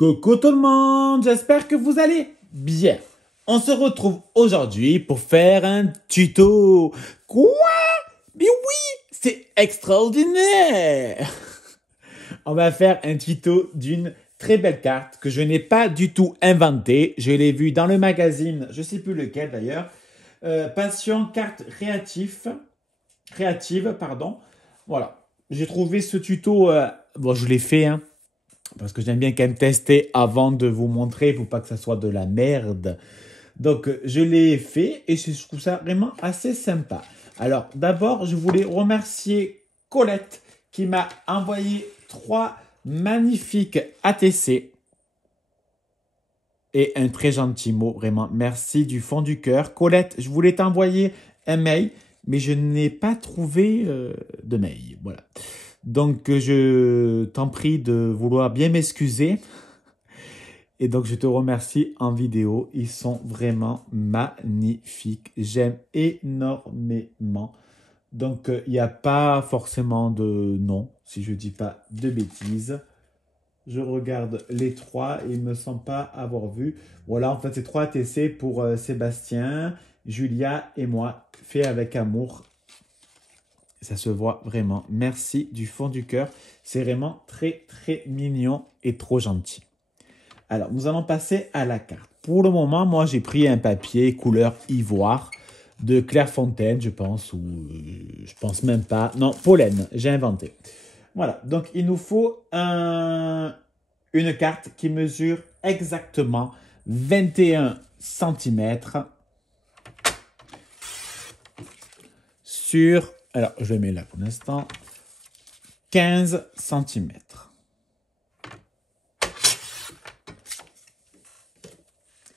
Coucou tout le monde, j'espère que vous allez bien. On se retrouve aujourd'hui pour faire un tuto. Quoi? Mais oui, c'est extraordinaire. On va faire un tuto d'une très belle carte que je n'ai pas du tout inventée. Je l'ai vue dans le magazine, je ne sais plus lequel d'ailleurs. Passion carte créative, pardon. Voilà, j'ai trouvé ce tuto, bon je l'ai fait, hein, parce que j'aime bien quand même tester avant de vous montrer pour pas que ça soit de la merde. Donc, je l'ai fait et je trouve ça vraiment assez sympa. Alors, d'abord, je voulais remercier Colette qui m'a envoyé 3 magnifiques ATC et un très gentil mot, vraiment. Merci du fond du cœur. Colette, je voulais t'envoyer un mail, mais je n'ai pas trouvé de mail. Voilà. Donc, je t'en prie de vouloir bien m'excuser. Et donc, je te remercie en vidéo. Ils sont vraiment magnifiques. J'aime énormément. Donc, il n'y a pas forcément de nom, si je ne dis pas de bêtises. Je regarde les 3 et il ne me semble pas avoir vu. Voilà, en fait, c'est 3 ATC pour Sébastien, Julia et moi, fait avec amour. Ça se voit vraiment. Merci du fond du cœur. C'est vraiment très, très mignon et trop gentil. Alors, nous allons passer à la carte. Pour le moment, moi, j'ai pris un papier couleur ivoire de Clairefontaine, je pense, ou je pense même pas. Non, Pollen, j'ai inventé. Voilà, donc il nous faut une carte qui mesure exactement 21 cm sur, alors je le mets là pour l'instant, 15 cm.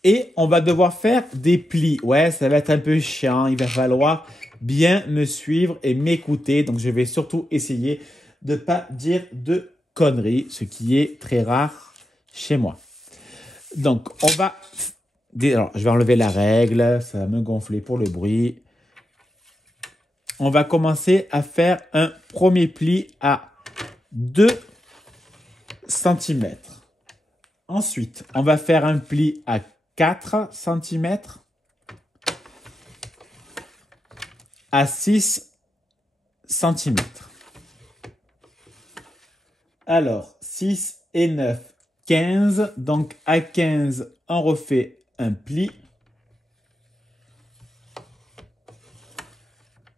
Et on va devoir faire des plis. Ouais, ça va être un peu chiant. Il va falloir bien me suivre et m'écouter. Donc, je vais surtout essayer de ne pas dire de conneries, ce qui est très rare chez moi. Donc, on va... Alors, je vais enlever la règle. Ça va me gonfler pour le bruit. On va commencer à faire un premier pli à 2 cm. Ensuite, on va faire un pli à 4 cm à 6 cm. Alors, 6 et 9, 15. Donc, à 15, on refait un pli.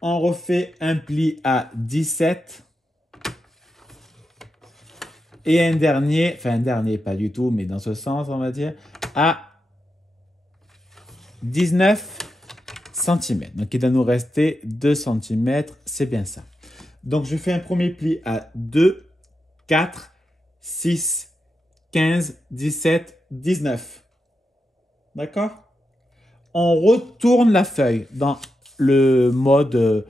On refait un pli à 17. Et un dernier, enfin un dernier, pas du tout, mais dans ce sens, on va dire, à 19 cm. Donc, il doit nous rester 2 cm, c'est bien ça. Donc, je fais un premier pli à 2, 4, 6, 15, 17, 19. D'accord? On retourne la feuille dans le mode,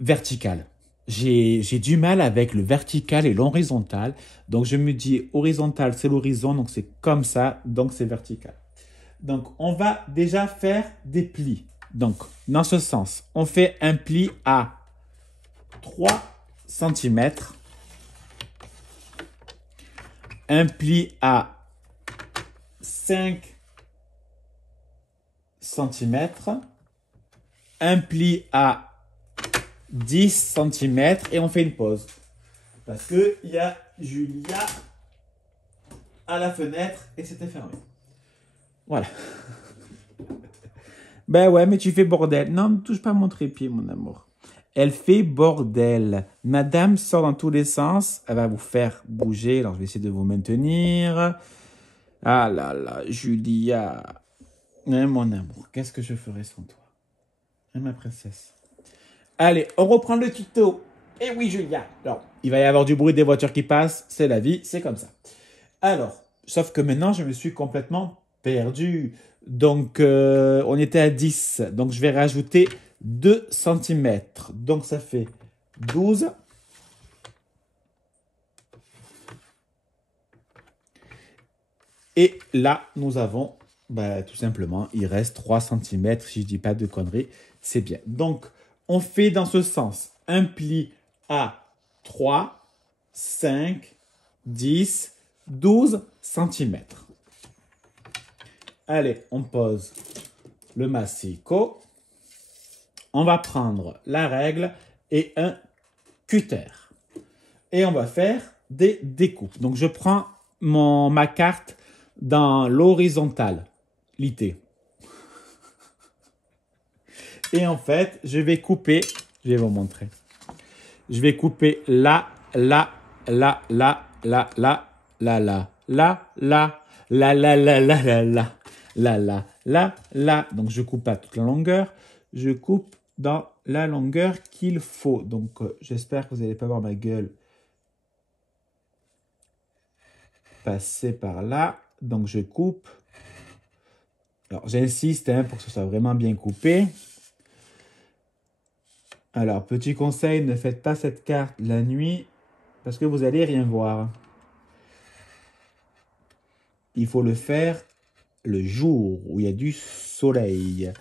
vertical. J'ai du mal avec le vertical et l'horizontal. Donc, je me dis horizontal, c'est l'horizon. Donc, c'est comme ça. Donc, c'est vertical. Donc, on va déjà faire des plis. Donc, dans ce sens, on fait un pli à 3 cm. Un pli à 5 cm. Un pli à 10 cm et on fait une pause. Parce qu'il y a Julia à la fenêtre et c'était fermé. Voilà. Ben ouais, mais tu fais bordel. Non, ne touche pas mon trépied, mon amour. Elle fait bordel. Madame sort dans tous les sens. Elle va vous faire bouger. Alors, je vais essayer de vous maintenir. Ah là là, Julia. Hein, mon amour, qu'est-ce que je ferais sans toi? Hein, ma princesse. Allez, on reprend le tuto. Eh oui, Julia. Alors, il va y avoir du bruit des voitures qui passent. C'est la vie, c'est comme ça. Alors, sauf que maintenant, je me suis complètement perdu. Donc, on était à 10. Donc, je vais rajouter 2 cm. Donc, ça fait 12. Et là, nous avons, tout simplement, il reste 3 cm. Si je ne dis pas de conneries, c'est bien. Donc, on fait dans ce sens un pli à 3, 5, 10, 12 cm. Allez, on pose le massicot. On va prendre la règle et un cutter. Et on va faire des découpes. Donc, je prends ma carte dans l'horizontale, l'ité. Et en fait, je vais couper, je vais vous montrer. Je vais couper là, là, là, là, là, là, là, là, là, là, là, là, là, là, là, là, là, là, là, là. Donc, je coupe à toute la longueur. Je coupe dans la longueur qu'il faut. Donc, j'espère que vous n'allez pas voir ma gueule passer par là. Donc, je coupe. Alors, j'insiste pour que ce soit vraiment bien coupé. Alors, petit conseil, ne faites pas cette carte la nuit parce que vous n'allez rien voir. Il faut le faire le jour où il y a du soleil.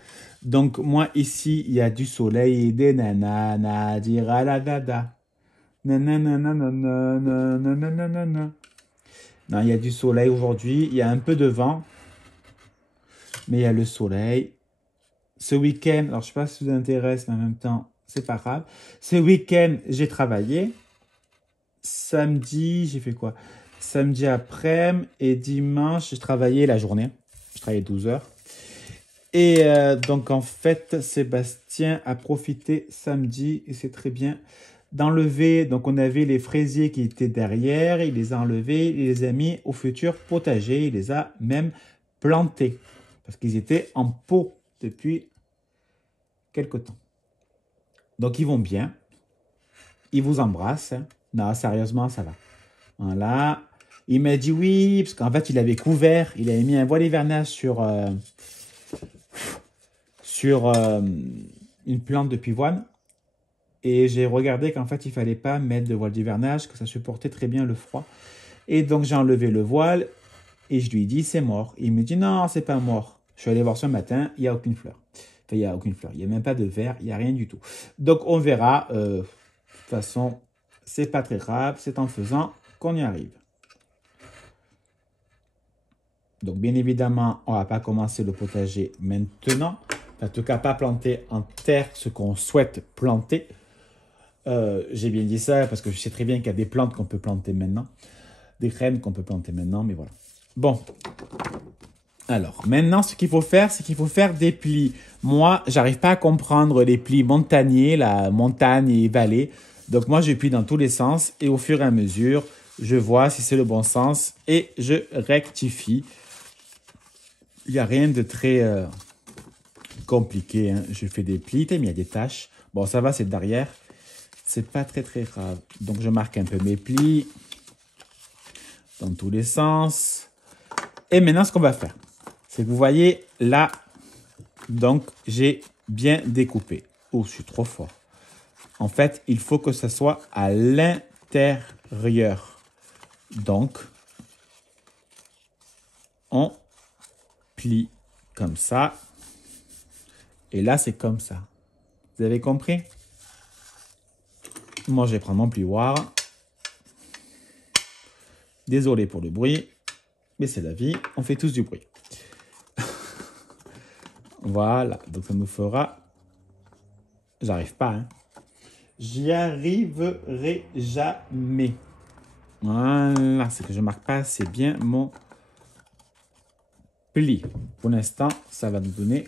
Donc, moi, ici, il y a du soleil et des nananas, dira la dada. Nananana. Non, il y a du soleil aujourd'hui. Il y a un peu de vent, mais il y a le soleil. Ce week-end, alors je ne sais pas si ça vous intéresse, mais en même temps, c'est pas grave. Ce week-end, j'ai travaillé. Samedi, j'ai fait quoi? Samedi après-midi et dimanche, j'ai travaillé la journée. Je travaillais 12 heures. Et donc, en fait, Sébastien a profité samedi, et c'est très bien, d'enlever. Donc, on avait les fraisiers qui étaient derrière. Il les a enlevés, il les a mis au futur potager. Il les a même plantés parce qu'ils étaient en pot depuis quelque temps. Donc, ils vont bien. Ils vous embrassent. Non, sérieusement, ça va. Voilà. Il m'a dit oui, parce qu'en fait, il avait couvert. Il avait mis un voile hivernage sur une plante de pivoine. Et j'ai regardé qu'en fait, il ne fallait pas mettre de voile d'hivernage, que ça supportait très bien le froid. Et donc, j'ai enlevé le voile et je lui ai dit, c'est mort. Il me dit, non, c'est pas mort. Je suis allé voir ce matin, il n'y a aucune fleur. Enfin, il n'y a aucune fleur. Il n'y a même pas de verre, il n'y a rien du tout. Donc, on verra. De toute façon, c'est pas très grave. C'est en faisant qu'on y arrive. Donc, bien évidemment, on ne va pas commencer le potager maintenant. En tout cas, pas planter en terre ce qu'on souhaite planter. J'ai bien dit ça parce que je sais très bien qu'il y a des plantes qu'on peut planter maintenant. Des graines qu'on peut planter maintenant, mais voilà. Bon. Alors, maintenant, ce qu'il faut faire, c'est qu'il faut faire des plis. Moi, j'arrive pas à comprendre les plis montagnés, la montagne et vallée. Donc, moi, je plie dans tous les sens et au fur et à mesure, je vois si c'est le bon sens et je rectifie. Il n'y a rien de très compliqué. Hein. Je fais des plis, mais il y a des taches. Bon, ça va, c'est derrière. C'est pas très, très grave. Donc, je marque un peu mes plis dans tous les sens. Et maintenant, ce qu'on va faire, c'est que vous voyez là, donc, j'ai bien découpé. Oh, je suis trop fort. En fait, il faut que ça soit à l'intérieur. Donc, on plie comme ça. Et là, c'est comme ça. Vous avez compris? Moi, je vais prendre mon plioir. Désolé pour le bruit, mais c'est la vie. On fait tous du bruit. Voilà. Donc, ça nous fera... J'arrive pas, hein. J'y arriverai jamais. Voilà. C'est que je marque pas assez bien mon pli. Pour l'instant, ça va nous donner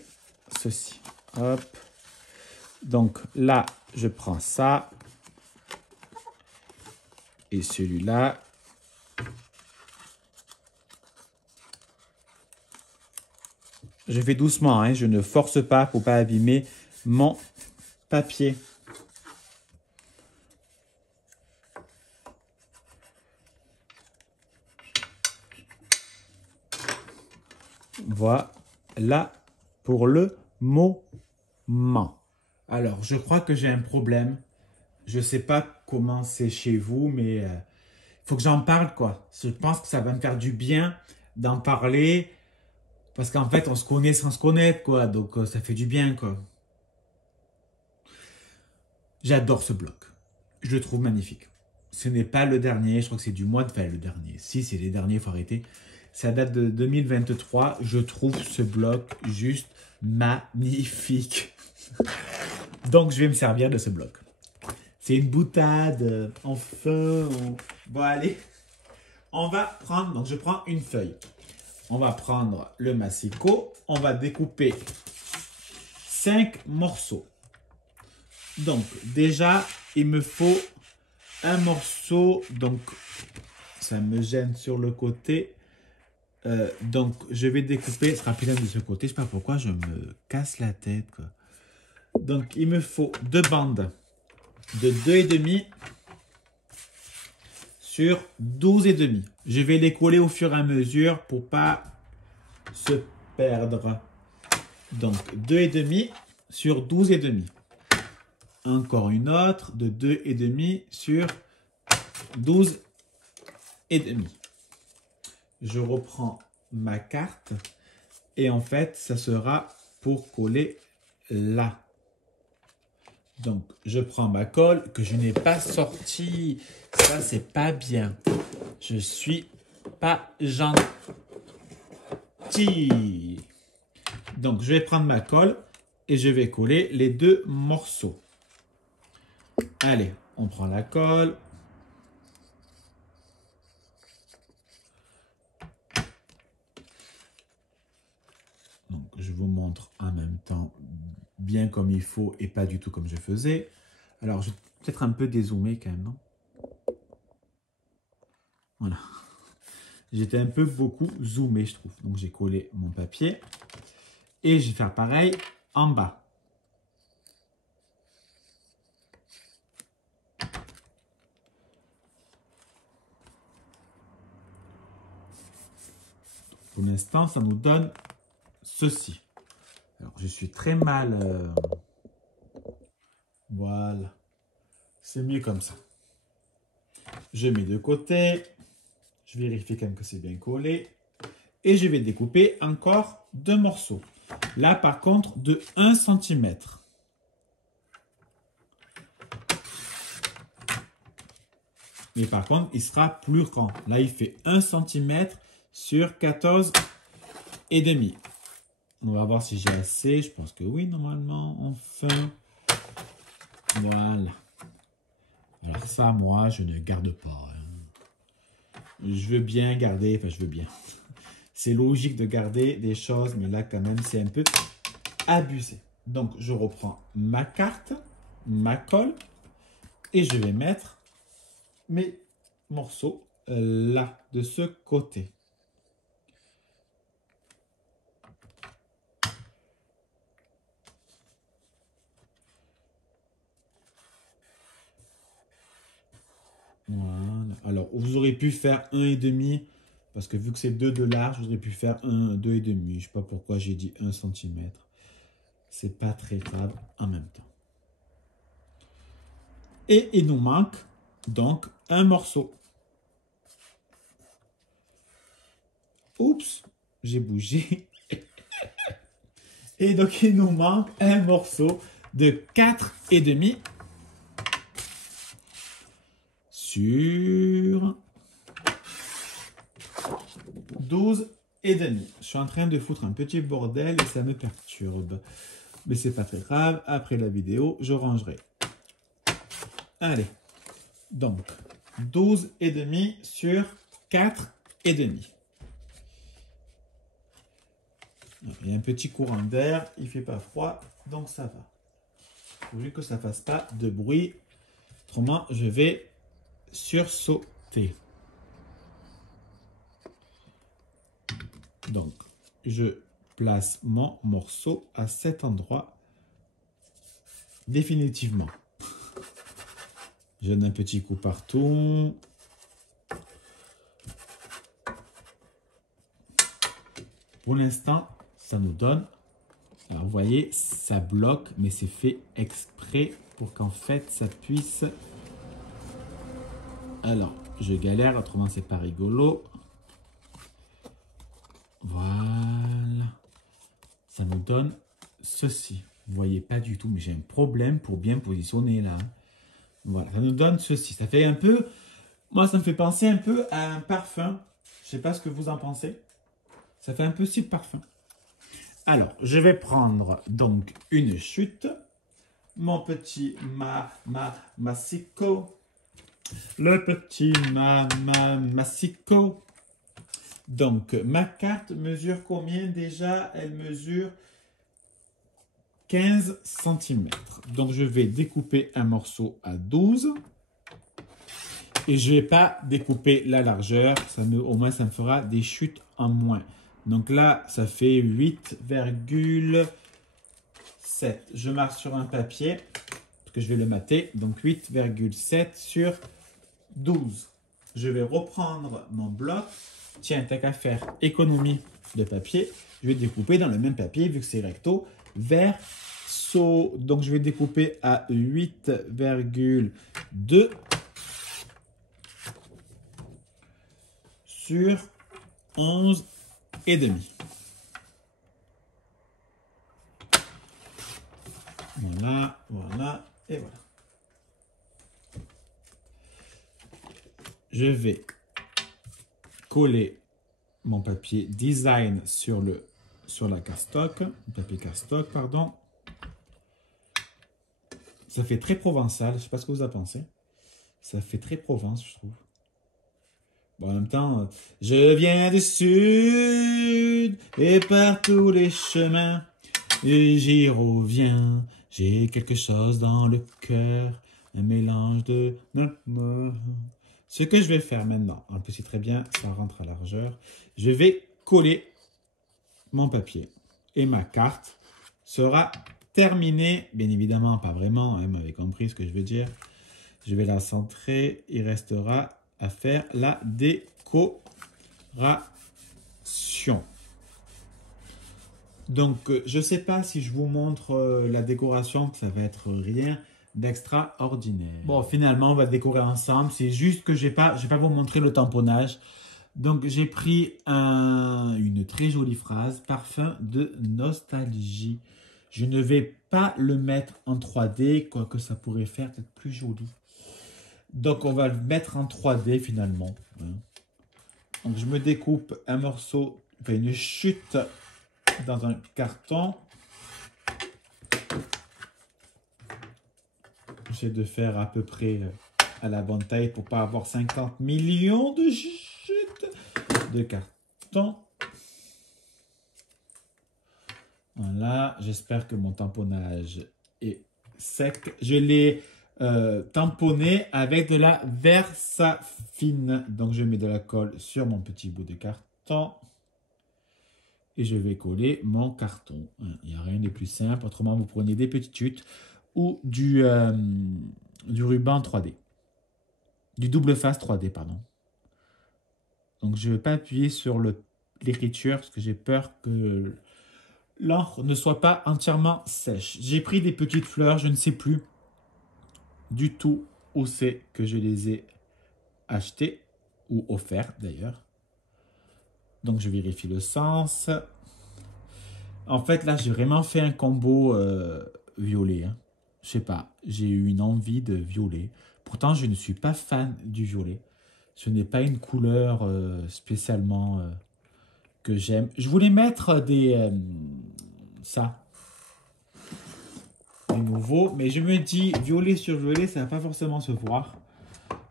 ceci. Hop. Donc, là, je prends ça. Et celui-là. Je fais doucement, hein, je ne force pas pour ne pas abîmer mon papier. Voilà pour le moment. Alors, je crois que j'ai un problème. Je ne sais pas comment c'est chez vous, mais il faut que j'en parle, quoi. Je pense que ça va me faire du bien d'en parler. Parce qu'en fait, on se connaît sans se connaître, quoi. Donc, ça fait du bien, quoi. J'adore ce bloc. Je le trouve magnifique. ce n'est pas le dernier. Je crois que c'est du mois de... Enfin, le dernier. Si, c'est les derniers, il faut arrêter. Ça date de 2023. Je trouve ce bloc juste magnifique. Donc, je vais me servir de ce bloc. C'est une boutade. Enfin. Bon, allez. On va prendre... Donc, je prends une feuille. On va prendre le massicot. On va découper 5 morceaux. Donc, déjà, il me faut un morceau. Donc, ça me gêne sur le côté. Donc, je vais découper. Ce sera plus de ce côté. Je ne sais pas pourquoi je me casse la tête, quoi. Donc, il me faut 2 bandes de 2,5 sur 12,5. Je vais les coller au fur et à mesure pour pas se perdre. Donc, 2,5 sur 12,5. Encore une autre de 2,5 sur 12,5. Je reprends ma carte et en fait, ça sera pour coller là. Donc, je prends ma colle que je n'ai pas sortie. Ça, c'est pas bien. Je suis pas gentil. Donc, je vais prendre ma colle et je vais coller les 2 morceaux. Allez, on prend la colle. Donc, je vous montre en même temps bien comme il faut et pas du tout comme je faisais. Alors, je vais peut-être un peu dézoomer quand même, non? Voilà. J'étais un peu beaucoup zoomé, je trouve. Donc, j'ai collé mon papier. Et je vais faire pareil en bas. Pour l'instant, ça nous donne ceci. Alors, je suis très mal. Voilà. C'est mieux comme ça. Je mets de côté. Je vérifie quand même que c'est bien collé. Et je vais découper encore 2 morceaux. Là, par contre, de 1 cm. Mais par contre, il sera plus grand. Là, il fait 1 cm sur 14,5. On va voir si j'ai assez. Je pense que oui, normalement. Enfin. Voilà. Alors ça, moi, je ne garde pas. Hein. Je veux bien garder. Enfin, je veux bien. C'est logique de garder des choses. Mais là, quand même, c'est un peu abusé. Donc, je reprends ma carte, ma colle. Et je vais mettre mes morceaux là, de ce côté. Voilà. Alors, vous aurez pu faire 1,5 parce que vu que c'est 2 de large, vous aurez pu faire 2,5. Je ne sais pas pourquoi j'ai dit 1 cm. C'est pas très grave en même temps. Et il nous manque donc un morceau. Oups, j'ai bougé. Et donc, il nous manque un morceau de 4,5 sur 12,5. Je suis en train de foutre un petit bordel et ça me perturbe. Mais c'est pas très grave. Après la vidéo, je rangerai. Allez. Donc, 12,5 sur 4,5. Il y a un petit courant d'air, il ne fait pas froid, donc ça va. Il faut juste que ça ne fasse pas de bruit. Autrement, je vais sursauter. Donc, je place mon morceau à cet endroit définitivement. Je donne un petit coup partout. Pour l'instant, ça nous donne... Alors, vous voyez, ça bloque, mais c'est fait exprès pour qu'en fait, ça puisse... Alors, je galère, autrement, c'est pas rigolo. Voilà. Ça nous donne ceci. Vous voyez pas du tout, mais j'ai un problème pour bien positionner là. Voilà, ça nous donne ceci. Ça fait un peu Moi, ça me fait penser un peu à un parfum. Je sais pas ce que vous en pensez. Ça fait un peu style parfum. Alors, je vais prendre donc une chute. Mon petit Massico. Le petit Massico. Donc, ma carte mesure combien déjà? Elle mesure 15 cm. Donc, je vais découper un morceau à 12. Et je ne vais pas découper la largeur. Au moins, ça me fera des chutes en moins. Donc là, ça fait 8,7. Je marque sur un papier, parce que je vais le mater. Donc 8,7 sur 12. Je vais reprendre mon bloc. Tiens, t'as qu'à faire économie de papier. Je vais découper dans le même papier, vu que c'est recto, verso. Donc je vais découper à 8,2 sur 11 et demi. Voilà, voilà et voilà. Je vais coller mon papier design sur la cardstock, papier cardstock, pardon. Ça fait très provençal, je ne sais pas ce que vous en pensez. Ça fait très Provence, je trouve. Bon, en même temps, je viens du sud et par tous les chemins, et j'y reviens. J'ai quelque chose dans le cœur, un mélange de... Ce que je vais faire maintenant, en plus c'est très bien, ça rentre à largeur. Je vais coller mon papier et ma carte sera terminée. Bien évidemment, pas vraiment, hein, vous m'avez compris ce que je veux dire. Je vais la centrer, il restera à faire la décoration. Donc, je ne sais pas si je vous montre la décoration, que ça va être rien d'extraordinaire. Bon, finalement, on va décorer ensemble. C'est juste que je vais pas vous montrer le tamponnage. Donc, j'ai pris une très jolie phrase, parfum de nostalgie. Je ne vais pas le mettre en 3D, quoique ça pourrait faire peut-être plus joli. Donc, on va le mettre en 3D finalement. Donc, je me découpe un morceau, enfin une chute dans un carton. J'essaie de faire à peu près à la bonne taille pour ne pas avoir 50 millions de chutes de carton. Voilà, j'espère que mon tamponnage est sec. Je l'ai tamponné avec de la Versafine. Donc, je mets de la colle sur mon petit bout de carton. Et je vais coller mon carton. Il n'y a rien de plus simple. Autrement, vous prenez des petites chutes ou du ruban 3D. Du double face 3D, pardon. Donc, je ne vais pas appuyer sur l'écriture parce que j'ai peur que l'encre ne soit pas entièrement sèche. J'ai pris des petites fleurs, je ne sais plus du tout où c'est que je les ai achetées ou offertes d'ailleurs. Donc, je vérifie le sens. En fait, là, j'ai vraiment fait un combo violet. Hein. Je sais pas, j'ai eu une envie de violet. Pourtant, je ne suis pas fan du violet. Ce n'est pas une couleur spécialement que j'aime. Je voulais mettre des nouveaux, mais je me dis violet sur violet, ça va pas forcément se voir.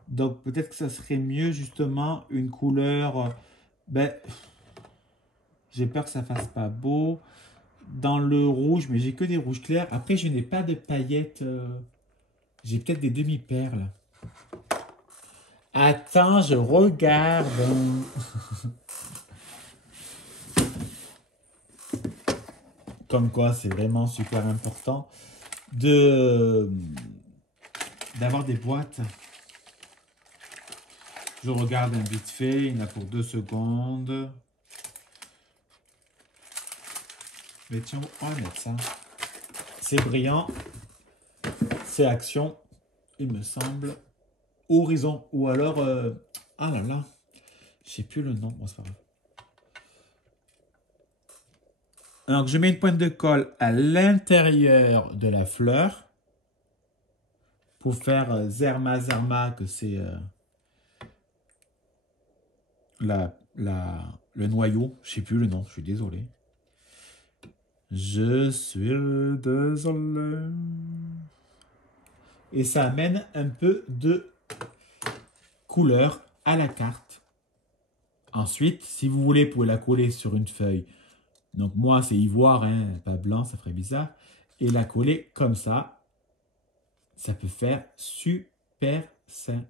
Donc peut-être que ça serait mieux justement une couleur. J'ai peur que ça fasse pas beau. Dans le rouge, mais j'ai que des rouges clairs. Après, je n'ai pas de paillettes. J'ai peut-être des demi-perles. Attends, je regarde. Comme quoi, c'est vraiment super important d'avoir des boîtes. Je regarde un vite fait, il y en a pour 2 secondes. Mais tiens, on va mettre ça. C'est brillant. C'est action, il me semble. Horizon. Ou alors... ah là là. Je sais plus le nom. Bon, c'est pas grave. Donc, je mets une pointe de colle à l'intérieur de la fleur. Pour faire Zerma, que c'est le noyau. Je sais plus le nom, je suis désolé. Je suis désolé. Et ça amène un peu de couleur à la carte. Ensuite, si vous voulez, vous pouvez la coller sur une feuille. Donc moi, c'est ivoire, hein, pas blanc, ça ferait bizarre. Et la coller comme ça. Ça peut faire super sympa.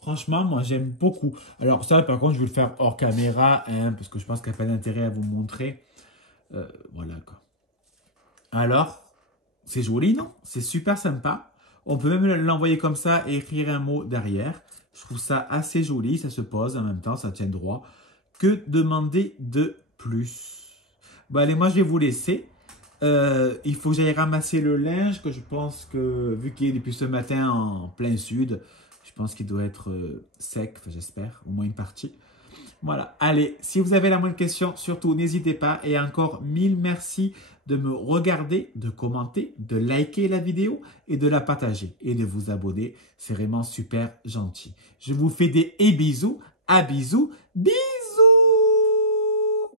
Franchement, moi, j'aime beaucoup. Alors ça, par contre, je vais le faire hors caméra, hein, parce que je pense qu'il n'y a pas d'intérêt à vous montrer. Voilà, quoi. Alors, c'est joli, non? C'est super sympa. On peut même l'envoyer comme ça et écrire un mot derrière. Je trouve ça assez joli. Ça se pose en même temps, ça tient droit. Que demander de plus? Bon, allez, moi, je vais vous laisser. Il faut que j'aille ramasser le linge, que je pense que, vu qu'il est depuis ce matin en plein sud, je pense qu'il doit être sec, enfin, j'espère, au moins une partie. Voilà, allez, si vous avez la moindre question, surtout n'hésitez pas. Et encore 1000 merci de me regarder, de commenter, de liker la vidéo et de la partager et de vous abonner. C'est vraiment super gentil. Je vous fais des bisous, à bisous, bisous.